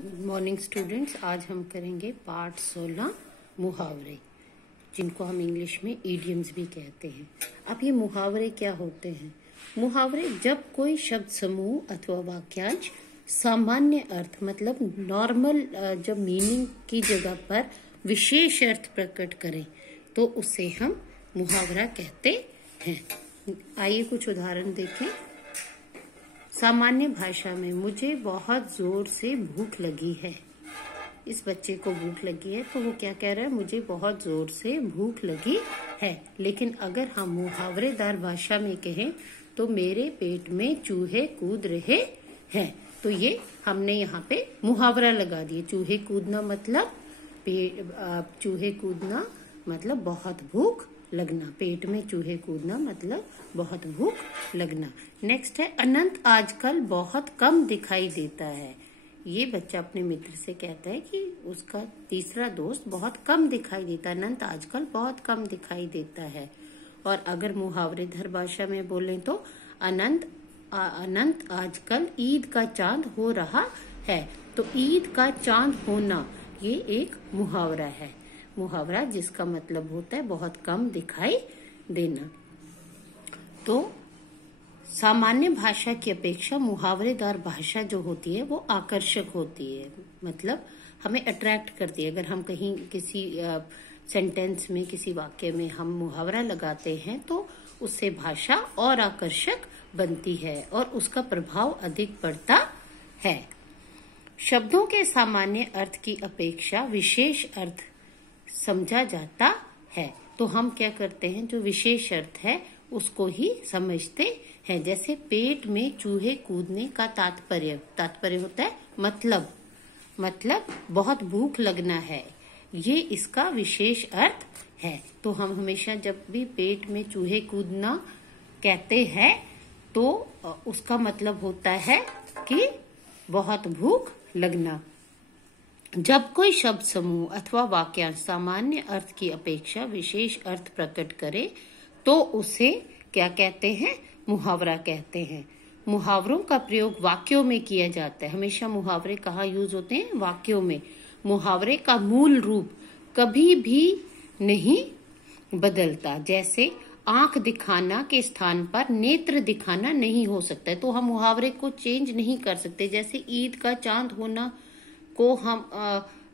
Morning students, आज हम करेंगे पार्ट 16 मुहावरे, जिनको हम इंग्लिश में इडियम्स भी कहते हैं। अब ये मुहावरे क्या होते हैं? मुहावरे जब कोई शब्द समूह अथवा वाक्यांश सामान्य अर्थ मतलब नॉर्मल जब मीनिंग की जगह पर विशेष अर्थ प्रकट करें तो उसे हम मुहावरा कहते हैं। आइए कुछ उदाहरण देखें। सामान्य भाषा में मुझे बहुत जोर से भूख लगी है। इस बच्चे को भूख लगी है तो वो क्या कह रहा है? मुझे बहुत जोर से भूख लगी है। लेकिन अगर हम मुहावरेदार भाषा में कहें तो मेरे पेट में चूहे कूद रहे हैं, तो ये हमने यहाँ पे मुहावरा लगा दिए। चूहे कूदना मतलब चूहे कूदना मतलब बहुत भूख लगना। पेट में चूहे कूदना मतलब बहुत भूख लगना। नेक्स्ट है अनंत आजकल बहुत कम दिखाई देता है। ये बच्चा अपने मित्र से कहता है कि उसका तीसरा दोस्त बहुत कम दिखाई देता है। अनंत आजकल बहुत कम दिखाई देता है। और अगर मुहावरेदार भाषा में बोले तो अनंत आजकल ईद का चांद हो रहा है। तो ईद का चांद होना ये एक मुहावरा है। मुहावरा जिसका मतलब होता है बहुत कम दिखाई देना। तो सामान्य भाषा की अपेक्षा मुहावरेदार भाषा जो होती है वो आकर्षक होती है, मतलब हमें अट्रैक्ट करती है। अगर हम कहीं किसी सेंटेंस में किसी वाक्य में हम मुहावरा लगाते हैं तो उससे भाषा और आकर्षक बनती है और उसका प्रभाव अधिक पड़ता है। शब्दों के सामान्य अर्थ की अपेक्षा विशेष अर्थ समझा जाता है, तो हम क्या करते हैं? जो विशेष अर्थ है उसको ही समझते हैं। जैसे पेट में चूहे कूदने का तात्पर्य होता है मतलब बहुत भूख लगना है, ये इसका विशेष अर्थ है। तो हम हमेशा जब भी पेट में चूहे कूदना कहते हैं तो उसका मतलब होता है कि बहुत भूख लगना। जब कोई शब्द समूह अथवा वाक्यांश सामान्य अर्थ की अपेक्षा विशेष अर्थ प्रकट करे तो उसे क्या कहते हैं? मुहावरा कहते हैं। मुहावरों का प्रयोग वाक्यों में किया जाता है। हमेशा मुहावरे कहाँ यूज होते हैं? वाक्यों में। मुहावरे का मूल रूप कभी भी नहीं बदलता। जैसे आंख दिखाना के स्थान पर नेत्र दिखाना नहीं हो सकता है, तो हम मुहावरे को चेंज नहीं कर सकते। जैसे ईद का चांद होना को हम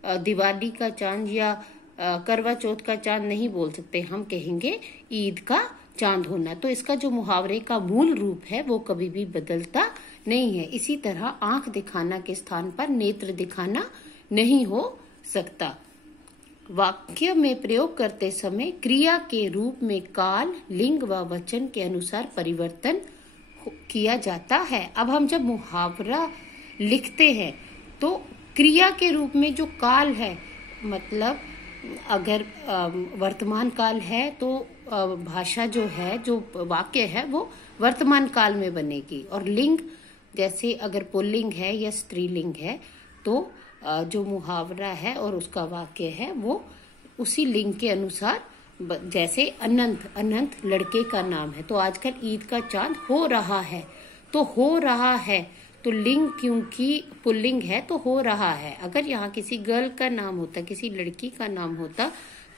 दिवाली का चांद या करवा चौथ का चांद नहीं बोल सकते, हम कहेंगे ईद का चांद होना। तो इसका जो मुहावरे का मूल रूप है वो कभी भी बदलता नहीं है। इसी तरह आंख दिखाना के स्थान पर नेत्र दिखाना नहीं हो सकता। वाक्य में प्रयोग करते समय क्रिया के रूप में काल, लिंग व वचन के अनुसार परिवर्तन किया जाता है। अब हम जब मुहावरा लिखते हैं तो क्रिया के रूप में जो काल है, मतलब अगर वर्तमान काल है तो भाषा जो है, जो वाक्य है वो वर्तमान काल में बनेगी। और लिंग, जैसे अगर पुल्लिंग है या स्त्रीलिंग है तो जो मुहावरा है और उसका वाक्य है वो उसी लिंग के अनुसार, जैसे अनंत लड़के का नाम है तो आजकल ईद का चांद हो रहा है, तो हो रहा है तो लिंग क्योंकि पुल्लिंग है तो हो रहा है। अगर यहाँ किसी गर्ल का नाम होता, किसी लड़की का नाम होता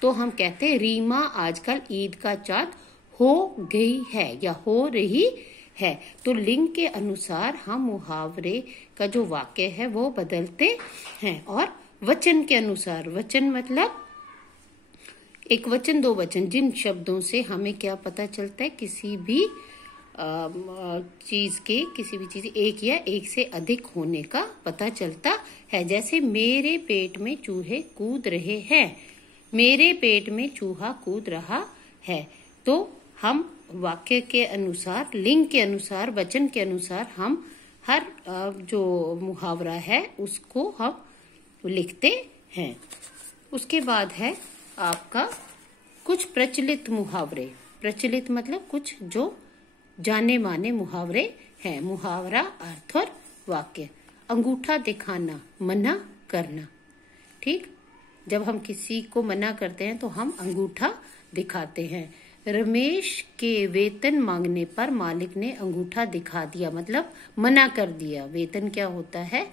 तो हम कहते रीमा आजकल ईद का चांद हो गई है या हो रही है। तो लिंग के अनुसार हम मुहावरे का जो वाक्य है वो बदलते हैं। और वचन के अनुसार, वचन मतलब एक वचन दो वचन, जिन शब्दों से हमें क्या पता चलता है? किसी भी चीज के, किसी भी चीज एक या एक से अधिक होने का पता चलता है। जैसे मेरे पेट में चूहे कूद रहे हैं, मेरे पेट में चूहा कूद रहा है। तो हम वाक्य के अनुसार, लिंग के अनुसार, वचन के अनुसार हम हर जो मुहावरा है उसको हम लिखते हैं। उसके बाद है आपका कुछ प्रचलित मुहावरे। प्रचलित मतलब कुछ जो जाने माने मुहावरे हैं। मुहावरा, अर्थ और वाक्य। अंगूठा दिखाना, मना करना। ठीक, जब हम किसी को मना करते हैं तो हम अंगूठा दिखाते हैं। रमेश के वेतन मांगने पर मालिक ने अंगूठा दिखा दिया, मतलब मना कर दिया। वेतन क्या होता है?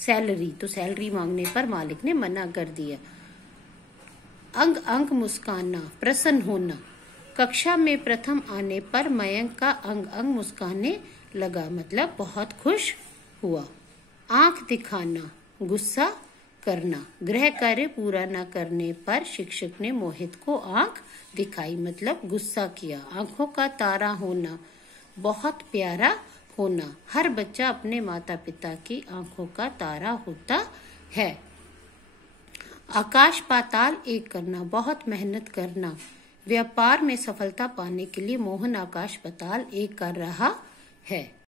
सैलरी, तो सैलरी मांगने पर मालिक ने मना कर दिया। अंग अंग मुस्काना, प्रसन्न होना। कक्षा में प्रथम आने पर मयंक का अंग अंग मुस्काने लगा, मतलब बहुत खुश हुआ। आंख दिखाना, गुस्सा करना। गृह कार्य पूरा न करने पर शिक्षक ने मोहित को आंख दिखाई, मतलब गुस्सा किया। आंखों का तारा होना, बहुत प्यारा होना। हर बच्चा अपने माता पिता की आंखों का तारा होता है। आकाश पाताल एक करना, बहुत मेहनत करना। व्यापार में सफलता पाने के लिए मोहन आकाश पाताल एक कर रहा है।